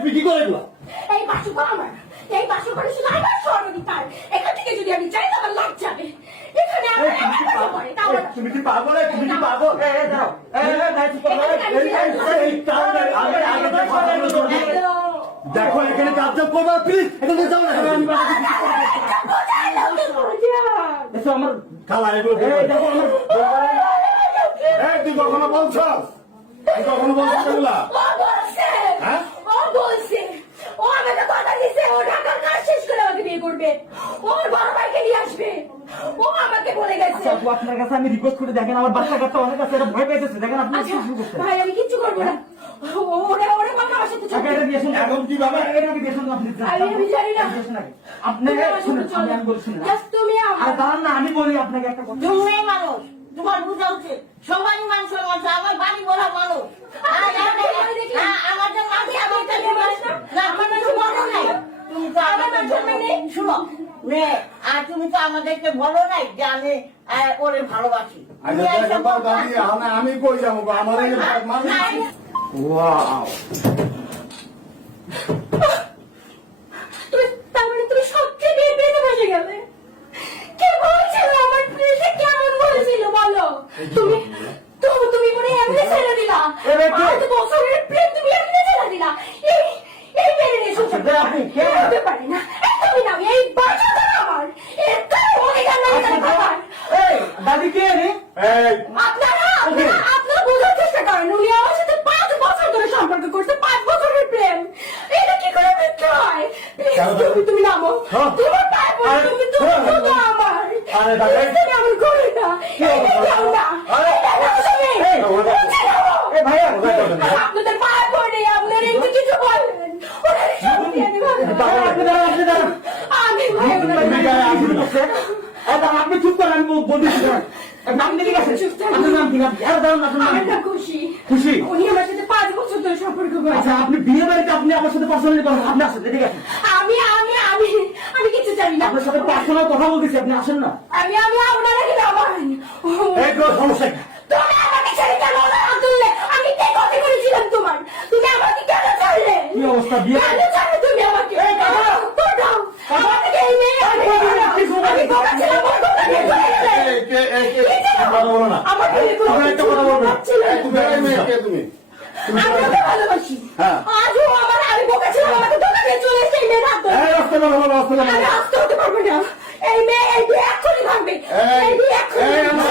তুই কি করে এগুলা? এই বাসুঘর আমার। এই বাসুঘর শুধু আমার সর্বাধিকার এখান থেকে যদি আমি আমার যাবে। তুমি কি পাগল? তুমি পাগল। দেখো এখানে কাজ করবা প্লিজ এখানে যাও না আমার খালা এগুলো তুই কখনো বলছস তুই কখনো এগুলা ও বলছে হ্যাঁ? ও বলছে ও আমাকে কথা দিছে ও ঢাকার কাজ শেষ করে আমাকে বিয়ে করবে। ওর বড় ভাইকে নিয়ে আসবে। ও আমাকে বলে গেছে। আচ্ছা, আপু, আপনার কাছে আমি রিকোয়েস্ট করে দেখেন আমার বাচ্চা কাচ্চা অনেক আছে এটা ভয় পাইতেছে দেখেন আপনি আচ্ছা কি শুরু ভাই আমি কিচ্ছু করব না। ওরে ওরে বাবা আমার সাথে আগে চলবে এটা দিয়ে শুনুন। এখন কীভাবে? এটা দিয়ে শুনুন, আপনি আমি আমি জানি না। দিয়ে শুনুন আগে। আপনি তুমি আমার শুনুন, সাথে চলো। আমি আমি বলছি না। Just তুমি আর আমার দাঁড়ান না আমি বলি আপনাকে একটা কথা। তুমি মানুষ তোমার বুঝা উচিত। সবারই মানুষ মানুষ আমার বাড়ি বলা মানুষ। আর হ্যাঁ, মাঝে আমার কাছে মানুষ না। না, আমার কাছে নাই। তুমি তো আমাদের। শুনো, নে, আর তুমি তো আমাদেরকে বলো নাই যে আমি ওরে ভালোবাসি। আমি কই যাব ওয়াও তুমি তার মানে তুমি সবচেয়ে বিয়ে পেতে বসে গেলে কে বলছিল আমার প্রেসে কেমন বলছিল বলো তুমি তুমি তুমি মনে হয় এমনি ছেড়ে দিলা এ বেটি। আট বছরের প্রেম তুমি এমনি ছেড়ে দিলা এই এই মেরে নিয়ে সহ্য আচ্ছা, আপনি কে? করতে পারি না একদমই না আমি এই বাচ্চাটা আমার এত অধিকার নাই তার বাবার এই দাদি কে রে এই আপনারা আপনারা আপনারা বোঝার চেষ্টা করেন উনি আমার সাথে পাঁচ বছর ধরে সম্পর্ক করছে পাঁচ বছরের প্রেম এটা কি করে মিথ্যে হয় Please, কেন? তুমি তুমি নামো হ্যাঁ। তোমার পায়ে পড়ে আরে, তুমি তুমি হ্যাঁ, শুধু হ্যাঁ। আমার আরে, দাদা, Please, তুমি এমন করো না কি এটা অবস্থা? কেউ না আরে, এটা নাও তুমি। এই, ওটা- নিচে নামো। এ ভাইয়া আপনাদের পায়ে পড়ে আপনারা একটু কিছু বলবেন ওরা সব দিয়ে দিবেন। দাঁড়ান, আপনি দাঁড়ান, আপনি দাঁড়ান। আমি ভয়ে তুমি ভয়ে গায়ে হাত দিতে বসছে? এই দাঁড়ান, আপনি চুপ করেন আমি বলতেছি দাঁড়ান। এই নাম দিকে গেছে চুপ থাকুন। আপনার নাম কি নাম কি? আরে দাঁড়ান, আপনার নাম আমি কি? না। খুশি। খুশি? উনি আমার সাথে পাঁচ বছর ধরে সম্পর্ক করেছে আচ্ছা আপনি বিয়ে বাড়িতে আপনি আমার সাথে পার্সোনালি কথা আপনি আসেন এদিকে আসেন। আমি আমি আমি আমি কিছু জানি না। আপনার সাথে পার্সোনাল কথা বলতেছি আপনি আসেন না। আমি আমি আপনারা কিন্তু আমার সমস্যা নেই। তুমি আমাকে ছেড়ে কেন না তুললে আমি কে কথা করেছিলাম তোমার তুমি আমাকে কেন ছাড়লে কি অবস্থা, বিয়ে- তুমি আমাকে এই, মেয়ে এই, হ্যাঁ। বিয়ে এক্ষুনি ভাঙবে এই, বিয়ে এক্ষুনি এই, ভাঙবে।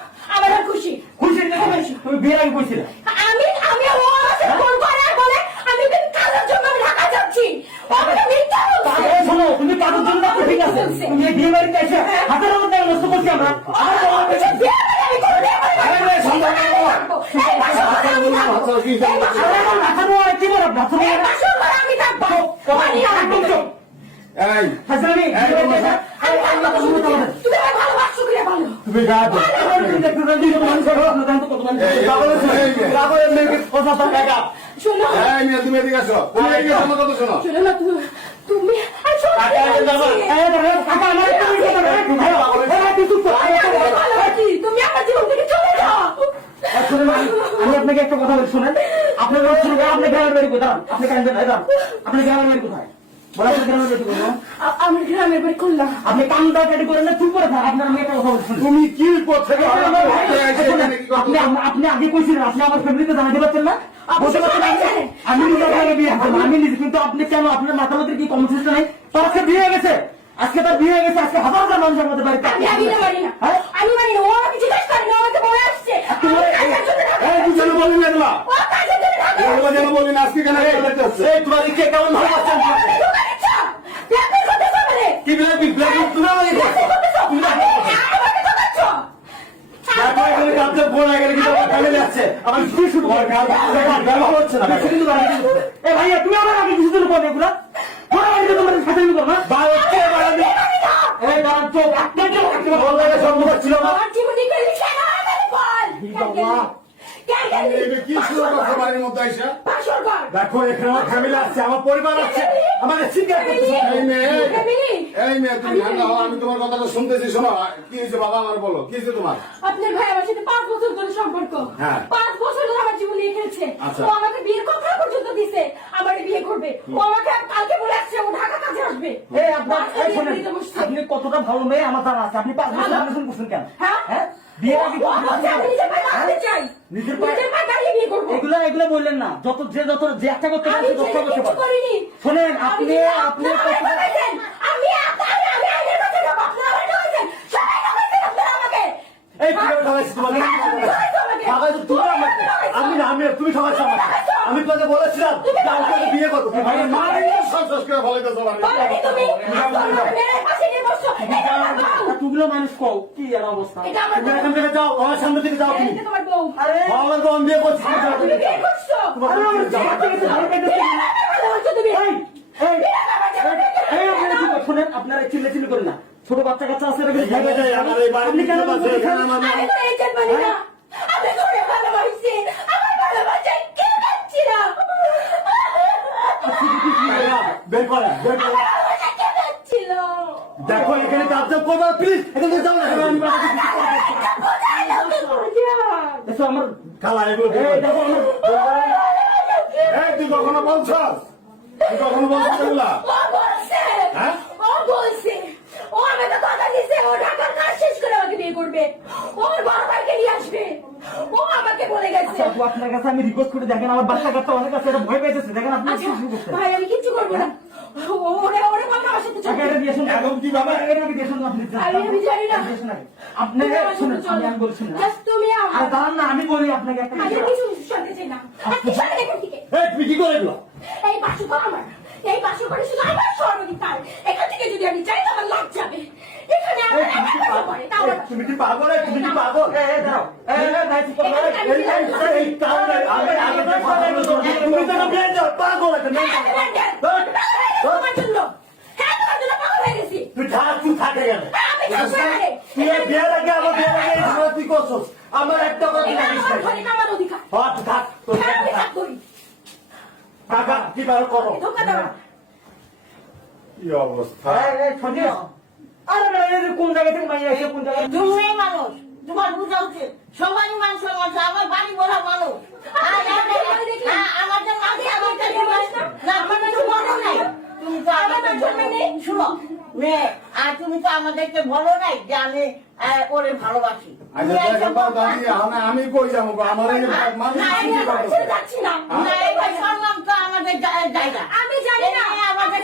কথা তো একা। শোনো এই মেয়ে, তুমি এদিকে আসো। তুমি এদিকে আসো, আমার শোনো। শোনো তুমি ভাই। আমি আপনাকে একটা কথা বলি, শুনেন। আপনার আপনি গ্রামের বাড়ি কোথায়? আপনি এই দাঁড়ান। আপনি গ্রামের বাড়ি কোথায়? আপনি কান্দা কেটে করেন না চুপ করে থাক আপনার আমি একটা কথা বলি তুমি কি করছ আপনি আপনি- আপনি আগে কইছিলেন আপনি আমার ফ্যামিলিতে জানাতে পারছেন না আমি- নিজে বিয়ে আমি নিজে কিন্তু আপনি কেন আপনার মাথার মধ্যে কি সেন্স নাই তার আজকে বিয়ে হয়ে গেছে। আজকে তার বিয়ে হয়ে গেছে আজকে হাজার হাজার মানুষের মধ্যে বাড়িতে আমি আমি না মানি না। হ্যাঁ? আমি না। ও আমাকে জিজ্ঞেস করে না ও আমাকে বলে আসছে। ঢাকা এই, তুই কেন বললি না এগুলা? ও ঢাকা এগুলো যেন বললি না, আজকে কেন? এই তোমার কে কেমন ভালো আছেন কি ব্ল্যাক ব্ল্যাক তুমি আমাকে আমাকে তারপরে ফোন আগে যাচ্ছে। আমার হচ্ছে না। এ ভাইয়া তুমি আমার আগে কিছুদিন পরে এগুলা কে ছিল বাড়ির মধ্যে আইসা? দেখো এখানে আমার ফ্যামিলি আছে আমার পরিবার আছে আমাকে চিন্তা করতেছে এই মেয়ে এই মেয়ে তুমি ঠান্ডা হও আমি তোমার কথাটা শুনতেছি শোনো কি হয়েছে বাবা আমার বলো কি হয়েছে তোমার? আপনার ভাই আমার সাথে পাঁচ বছর ধরে সম্পর্ক। হ্যাঁ। পাঁচ বছর ধরে আমার জীবনে খেলছে। আচ্ছা। ও আমাকে বিয়ের কথা পর্যন্ত দিছে আমার বিয়ে করবে। ও আমাকে কালকে বলে আসছে ও ঢাকা কাজে আসবে। এই আপনার নিয়ে। আপনি কতটা ভালো মেয়ে আমার জানা আছে? আপনি পাঁচ বছর হ্যাঁ। রিলেশন করছেন কেন? হ্যাঁ? আগে আমি নিজের এগুলা এগুলা বললেন না। যত যে যত যে একটা করতে দশটা করতে শোনেন আপনি আপনি এই তুমি আমি না আমি তুমি ঠকাইছো আমাকে। আমি তোমাকে বলেছিলাম বিয়ে করব। মানুষ কও কি অবস্থা এখান থেকে যাও আমার সামনে থেকে যাও তুমি বউ বিয়ে করছি আপনারা শোনেন, আপনারা চিল্লে চিল্লে করেন না ছোট বাচ্চা কাচ্চা আছে। আপনি কেন বলছেন এখানে? আমি তো এজেন্ট বলি না আমি তোরে ভালোবাসি আমার ভালোবাসা কে পাচ্ছি না বের করেন, বের করেন। ভালোবাসা কে পাচ্ছিল দেখো এখানে কাজ করব প্লিজ এখান থেকে যাও না আমি দেখো আমার এগুলো এই দেখো আমার এই তুই কখনো বলছস তুই কখনো বলছিস এগুলা ও হ্যাঁ? ও বলছে ও আমাকে কথা দিছে ও ঢাকার কাজ শেষ করে আমাকে বিয়ে করবে ওর বড় ভাইকে নিয়ে আসবে ও আমাকে বলে গেছে আপু, আপনার কাছে আমি রিকোয়েস্ট করে দেখেন আমার বাচ্চা কাচ্চা অনেক আছে এটা ভয় পেয়েছে দেখেন আপনি ভাই আমি কিচ্ছু করব না ও- ওরে আমি- আমার আমার বলি আপনাকে তুমি কি করে এই বাসু আমার। এই বাসু করে শুধু আমার সর্বাধিকার এখান থেকে যদি আমি চাই তাহলে লাগ যাবে। এখানে তুমি কি পাগল? তুমি কি পাগল? তুমি তো পাগল একটা মেয়ে যাও। তোমার জন্য হ্যাঁ তোমার জন্য পাগল হয়ে গেছি তুই থাক, তুই থাকে গেলে। তুই বিয়ের আগে আমার বিয়ের আগে এই ঝামেলা তুই করছস। আমার একটা কথা জানিস আমার না। আমার অধিকার। হ্যাঁ, তুই থাক, তোর হ্যাঁ টাকা কি বার করো? কি অবস্থা? এই, এই, সঞ্জয়। আরে না, এই কোন জায়গা থেকে মাইয়া এসে কোন জায়গায় তুমি মানুষ তোমার বুঝা উচিত। সবারই মান সম্মান আমার বাড়ি বড় মানুষ। আমার- হ্যাঁ, আমার জন্য আমার জন্য না, আমার কিছু বলো নাই। তুমি তো আমাদের জন্য শুনো মেয়ে আর তুমি তো আমাদেরকে বলো নাই যে আমি ওরে ভালোবাসি। আমি কই যাব? আমাদের জায়গা। জানি না। আমাদের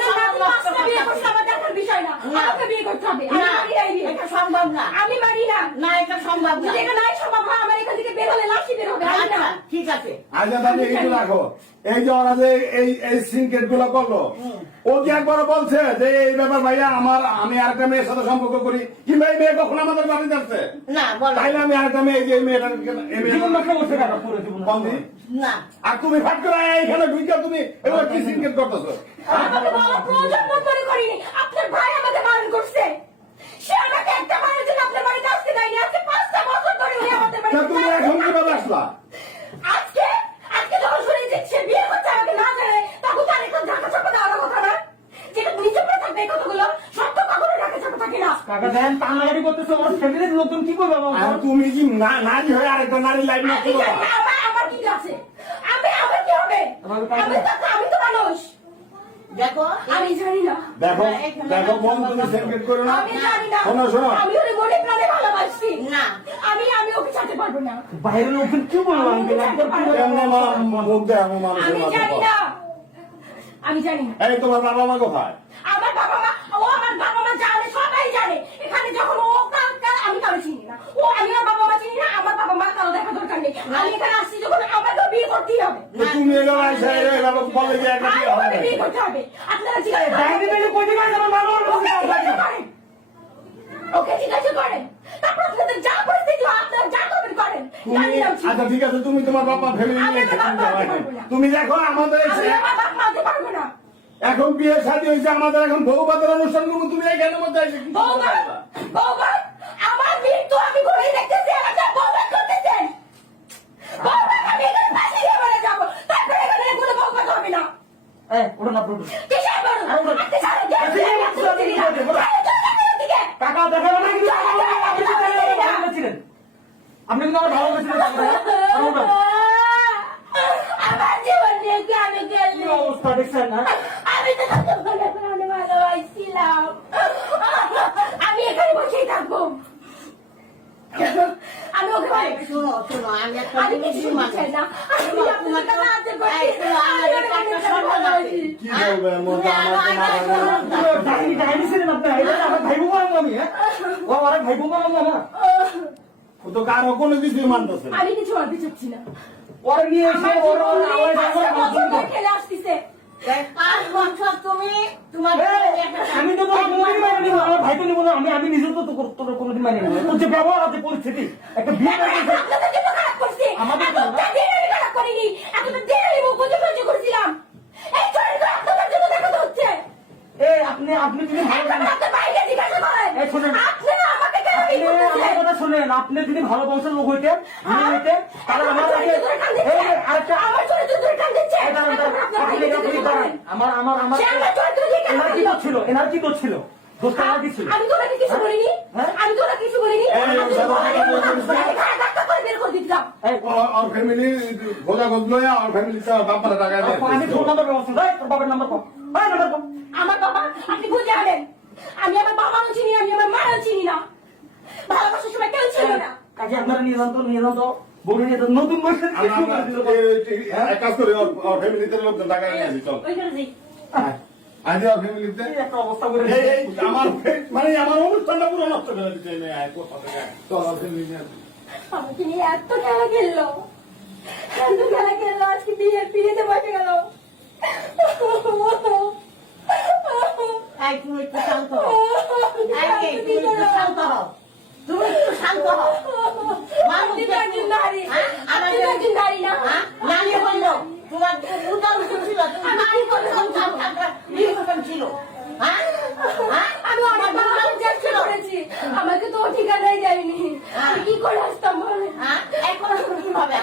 বিষয় না। আমাকে বিয়ে করতে হবে। আমি না এই বিয়ে। এটা সম্ভব না। আমি মানি না। না এটা সম্ভব না যদি এটা নাই সম্ভব হয় আমার এখান থেকে বের হলে লাশই বের হবে আমি আচ্ছা না ঠিক আছে আচ্ছা দাদি এইটু রাখো। এই যে ওরা যে এই এই সিনকেটগুলো করল ও কি একবার বলছে যে এই ব্যাপার ভাইয়া আমার আমি আরেকটা মেয়ের সাথে সম্পর্ক করি কিংবা এই মেয়ে কখন আমাদের বাড়ি যাচ্ছে না তাইলে আমি আরেকটা মেয়ে এই না। আর তুমি ফাট করে এইখানে ঢুকে তুমি এবার কি সিনকেট করতেছো? আমাকে প্রয়োজন বোধ মনে করিনি আপনার ভাই আমাকে বারণ করছে সে আমাকে একটা বারের জন্য আপনার বাড়িতে আসতে দেয়নি আজকে পাঁচটা বছর ধরে উনি আমাদের তা বাড়িতে তুমি এখন কীভাবে আসলা আজকে আজকে যখন শুনে যে সে বিয়ে করছে আমাকে না জানে তখন তার একটু ঢাকা চাপা দেওয়ার কথা না যেটা নিচে পড়ে থাকবে এই কথাগুলো সত্য কখনো ঢাকা চাপা থাকে না কাকা দেন টানাগাড়ি করতেছে আমার ফ্যামিলির লোকজন কি করবে আমার আর তুমি কি না- নারী হয়ে আরেকটা নারী লাইফ না আমি জানি না, আমার কি আছে? আমি আমার কি হবে? আমি তো আমি তো মানুষ। দেখো আমি জানি না। দেখো দেখো বোন তুমি সিনকেট করো না? আমি জানি না। শোনো শোনো। আমি ওরে মনে প্রাণে ভালোবাসি না। আমি আমি ওকে ছাড়তে পারব না। বাইরের লোকজন কি বলব আমি একবার কি বলব? কেমন মা- মুখ দেয় আমার মানুষের আমি জানি না। আমি জানি না। এই তোমার বাবা মা কোথায় আমার বাবা মা ও আমার বাবা মা জানে সবাই জানে এখানে যখন ও কাল কাল আমি কারও চিনি না ও আমি ওর বাবা মা চিনি না আমার বাবা মা কারও দেখা দরকার নেই আমি এখানে আসছি যখন আমাকে বিয়ে করতেই তুমি ঠিক আছে তুমি তোমার বাবা তুমি দেখো আমাদের এখন বিয়ে শাদী হয়েছে আমাদের এখন বউ বাদের অনুষ্ঠান করব তুমি এখানে মধ্যে আমার মৃত্যু আমি ঘুরে আমার বৌমা করতেছেন বৌমা আমি এখানে ফাঁসি দিয়ে মারা যাব তারপরে এখানে কোনো বৌমা করবি না এই ওটা না বলুন কিসের বড় আপনি ছাড়ো দিয়ে আচ্ছা, এই মাত্র আপনি কি করছেন? বলো। দিকে টাকা দেখানো না কিন্তু আপনি তো তাহলে আমার ভালো ছিলেন আপনি কিন্তু আমার ভালো ছিলেন আমার জীবন নিয়ে কি আমি কি গেলি অবস্থা দেখছেন না? আমি তো ভালোবাসছিলাম আমি এখানে বসেই থাকব। আমি ওকে এই, শোনো শোনো আমি একটা কিছু চাই না। আমি আপনার আমার একটা কি বলবে আমার। ডাইনি ডাইনি আমার ভাই বোমা হ্যাঁ? ও আমার ভাই বোমা আমার। ও তো কারও কোনো কিছু মানতেছে না। আমি কিছু ভাবতে চাচ্ছি না। ওরা নিয়ে এসে আমার ওর পাঁচটা আমার খেলে আসতেছে। আমি তো আমার ভাই তো নিব না আমি আমি নিজে তো তোর কোনোদিন মানে তোর যে ব্যবহার আছে পরিস্থিতি একটা বিয়ে আমাদের আপনি আপনি যদি ভালো কথা শুনেন। আপনি যদি বংশের লোক হইতেন তাহলে আমার আরেকটা আমার। আমার আমার ছিল ছিল। আমি কিছু বলিনি। কিছু বলিনি। ফ্যামিলি ফ্যামিলি টাকা ফোন নাম্বার ব্যবস্থা দেয়। তোর বাবার নাম্বার কম আমার বাবা আপনি বুঝে আনেন আমি আমার বাবাও চিনি না আমি আমার মাও চিনি না। ভালোবাসার সময় কেউ ছিল না। কাজে আপনারা নিয়ে যান তো নিয়ে যান তো নতুন বয়সে এক কাজ করি ফ্যামিলিতে লোকজন টাকা নিয়ে আসি চল। আজ ওর ফ্যামিলিতে। একটা অবস্থা করে এই এই আমার মানে আমার অনুষ্ঠানটা পুরো নষ্ট করে দিচ্ছে এই মেয়ে, আয়, কোথা থেকে? আয়? চল ওর ফ্যামিলি নিয়ে আসি। আমাকে নিয়ে এত খেলা খেললো? এত খেলা খেললো আজকে বিয়ের পিড়িতে বসে গেল। তুমি একটু শান্ত হও। এই, এই, তুমি একটু শান্ত হও। তুমি একটু শান্ত হও। মানুষ আপনি তো একজন নারী আপনি নাকি নারী না? নারী হইল। তোমার উদাহরণ ছিল? আমি আমাকে তো ঠিকানায় যায়নি কি করে আসতাম এখন কীভাবে